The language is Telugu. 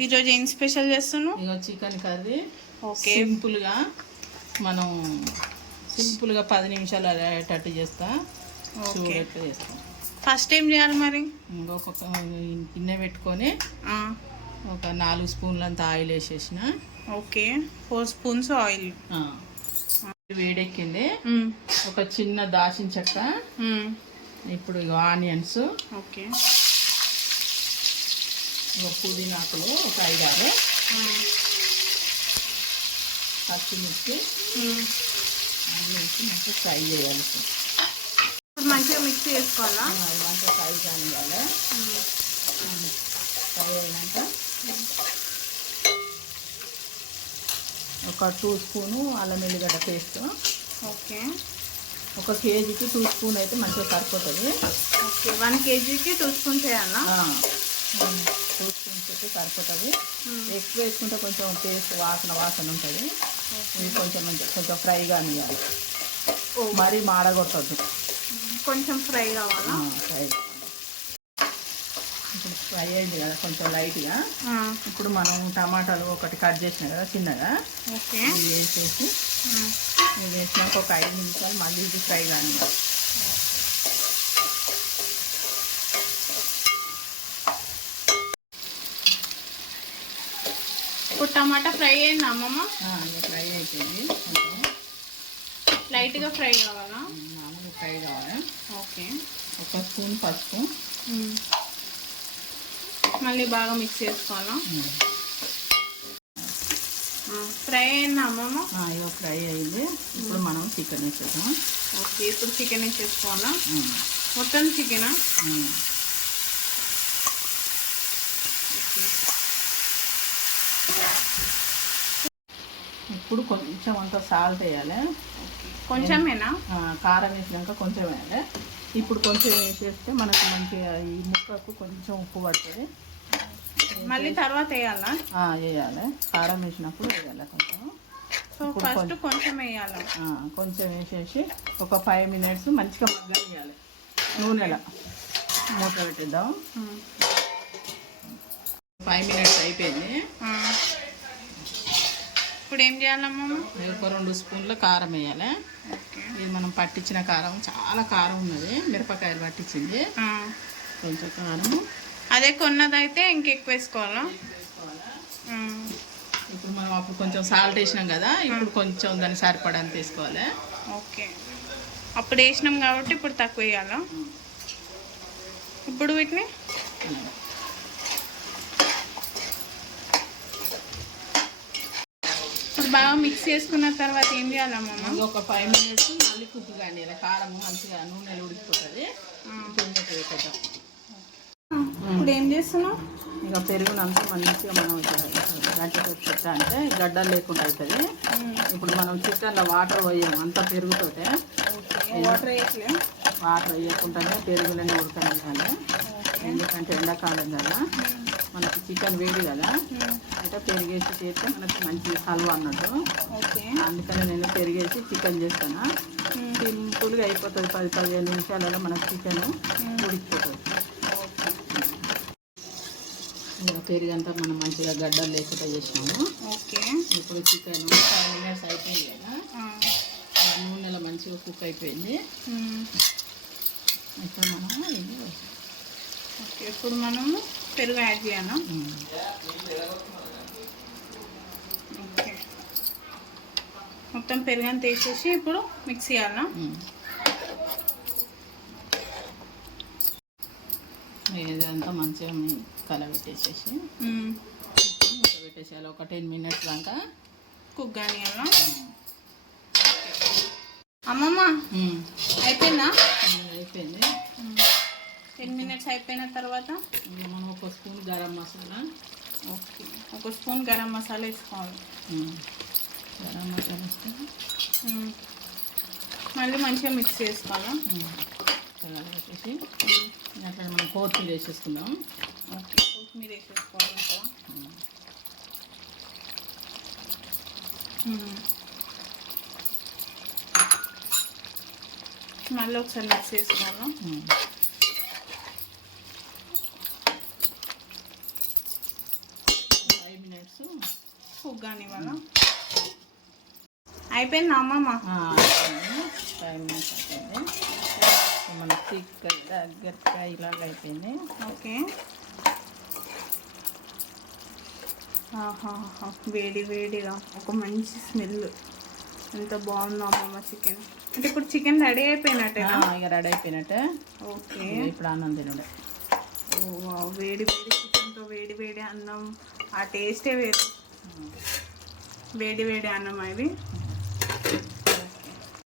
ఈరోజు ఏం స్పెషల్ చేస్తున్నావు? ఇగో చికెన్ కర్రీ. ఓకే. సింపుల్గా మనం సింపుల్గా పది నిమిషాలు అయ్యేటట్టు చేస్తా. ఓకే. చూడట్లు చేస్తాం. ఫస్ట్ ఏం చేయాలి మరి? ఇంకొక గిన్నె పెట్టుకొని ఒక నాలుగు స్పూన్లంత ఆయిల్ వేసేసిన. ఓకే. Four spoons oil. వేడెక్కింది. ఒక చిన్న దాచిన చెక్క. ఇప్పుడు ఇక ఆనియన్స్. ఓకే. పుదీనాకులు ఒక ఐదారు. పచ్చిమిర్చి. అన్నీ వేసి మంచిగా ఫ్రై చేయాలి ఇప్పుడు. మంచిగా మిక్స్ చేసుకోవాలా? మంచిగా ఫ్రై కానివ్వాలి. ఫ్రై అయినాక ఒక టూ స్పూను అల్లం ఎల్లిగడ్డ పేస్ట్. ఓకే. ఒక కేజీకి టూ స్పూన్ అయితే మంచిగా సరిపోతుంది. ఓకే వన్ కేజీకి టూ స్పూన్స్ వేయాలా? టూ స్పూన్స్ అయితే సరిపోతుంది. ఎక్కువ వేసుకుంటే కొంచెం పేస్ట్ వాసన వాసన ఉంటుంది. ఇది కొంచెం కొంచెం ఫ్రై కానివ్వాలి ఓ మరీ మాడగొట్టద్దు. కొంచెం ఫ్రై కావాలా? ఫ్రై ఇప్పుడు ఫ్రై అయింది కదా కొంచెం లైట్గా. ఇప్పుడు మనం టమాటాలు ఒకటి కట్ చేసినాం కదా చిన్నగా. వేసేసి వేసినాక ఒక ఐదు నిమిషాలు మళ్ళీ ఇది ఫ్రై కానివ్వాలి టమాటా ఫ్రై అయింది అమ్మమ్మ? ఫ్రై అయిపోయింది. లైట్గా ఫ్రై కావాలా? మామూలు ఫ్రై కావాలి. ఓకే. ఒక స్పూన్ పసుపు. మళ్ళీ బాగా మిక్స్ చేసుకోవాలా. ఫ్రై అయింది అమ్మమ్మ? ఇగో ఫ్రై అయింది. ఇప్పుడు మనం చికెన్ వేసేద్దాం. ఓకే ఇప్పుడు చికెన్ వేసేసుకోవాలా. మొత్తం చికెనా? ఇప్పుడు కొంచెం అంత సాల్ట్ వేయాలి. కొంచెమేనా? కారం వేసినాక కొంచెం వేయాలి. ఇప్పుడు కొంచెం వేసేస్తే మనకు మంచిగా ఈ ముక్కకు కొంచెం ఉప్పు పడుతుంది. మళ్ళీ తర్వాత వేయాలా? వేయాలి. కారం వేసినప్పుడు వేయాలి కొంచెం. సో ఫస్ట్ కొంచెం- వేయాలా? కొంచెం వేసేసి ఒక ఫైవ్ మినిట్స్ మంచిగా మగ్గనియాలి. నూనెలో. మూత పెట్టిద్దాం. ఫైవ్ మినిట్స్ అయిపోయింది. ఇప్పుడు ఏం చేయాలమ్మమ్మ ఒక రెండు స్పూన్ల కారం వేయాలి. ఇది మనం పట్టించిన కారం చాలా కారం ఉన్నది. మిరపకాయలు పట్టించింది. కొంచెం కారం అదే కొన్నదైతే ఇంకెక్కువ వేసుకోవాలా. ఇప్పుడు మనం అప్పుడు కొంచెం సాల్ట్ వేసినాం కదా ఇప్పుడు కొంచెం దాన్ని సరిపడంత తీసుకోవాలి ఓకే. అప్పుడు వేసినాం కాబట్టి ఇప్పుడు తక్కువ వేయాలా? ఇప్పుడు వీటిని? ఇప్పుడు బాగా మిక్స్ చేసుకున్న తర్వాత ఏం చేయాలమ్మమ్మ ఇంకొక ఒక ఫైవ్ మినిట్స్ మళ్ళీ కుక్ కానీ కారం మంచిగా నూనెలు ఉడికిపోతుంది. ఇప్పుడు ఏం చేస్తున్నావు? ఇక పెరుగునంతా మంచిగా మనం గంట పెట్టా అంటే గడ్డలు లేకుండా అవుతుంది ఇప్పుడు మనం చికెన్లో వాటర్ పోయాము అంతా పెరుగుతుంటే. వాటర్ వేయట్లే? వాటర్ వేయకుండానే పెరుగులోనే ఉడకనివ్వాలి. ఎందుకంటే ఎండాకాలం కదా. మనకి చికెన్ వేడి కదా. అంటే పెరిగేసి చేస్తే మనకి మంచి హల్వా అన్నట్టు. ఓకే. అందుకని నేను పెరిగేసి చికెన్ చేస్తాను. సింపుల్గా అయిపోతుంది. పది పదిహేను నిమిషాలలో మనకు చికెన్ ఉడికిపోతుంది. పెరిగంతా మనం మంచిగా గడ్డలు లేకుండా చేసినాము. ఓకే. ఇప్పుడు చికెన్ ఫైవ్ మినిట్స్ అయిపోయింది కదా. నూనెలో మంచిగా కుక్ అయిపోయింది. ఇప్పుడు మనం ఇది ఓకే ఇప్పుడు మనము పెరుగు యాడ్ ఉమ్, ఓకే. మొత్తం పెరుగంత వేసేసి ఇప్పుడు మిక్స్ చేయాలా. ఇదంతా మంచిగా కలబెట్టేసేసి పెట్టేసేయాలి ఒక టెన్ మినిట్స్ దాకా. కుక్ కానియాలా? అమ్మమ్మ అయిపోయింది? టెన్ మినిట్స్ అయిపోయిన తర్వాత? మనం ఒక స్పూన్ గరం మసాలా. ఓకే. ఒక స్పూన్ గరం మసాలా వేసుకోవాలి. గరం మసాలా వేస్తే. మళ్ళీ మంచిగా మిక్స్ చేసుకోవాలా? కలబెట్టేసి అట్లా మనం కొత్తిమీర వేసేసుకుందాం. ఓకే. కొత్తిమీర వేసేసుకోవాలి ఇంకా. మళ్ళీ ఒకసారి మిక్స్ చేసుకోవాలా? మినిట్స్ కుక్ కానివ్వాలా అయిపోయింది అమ్మమ్మ ఫైవ్ మినిట్స్ అయిపోయింది. మన చిక్క దగ్గరగా ఇలాగ అయిపోయింది. ఓకే. వేడి వేడిగా ఒక మంచి స్మెల్. ఎంత బాగుందో అమ్మమ్మ చికెన్. అంటే ఇప్పుడు చికెన్ రెడీ అయిపోయినట్టేనా? ఆ, ఇక రెడీ అయిపోయినట్టే. ఓకే. ఇప్పుడు అన్నం తినడే. వేడి వేడి చికెన్తో వేడి వేడి అన్నం. ఆ టేస్టే వేరు. వేడి వేడి అన్నం అవి.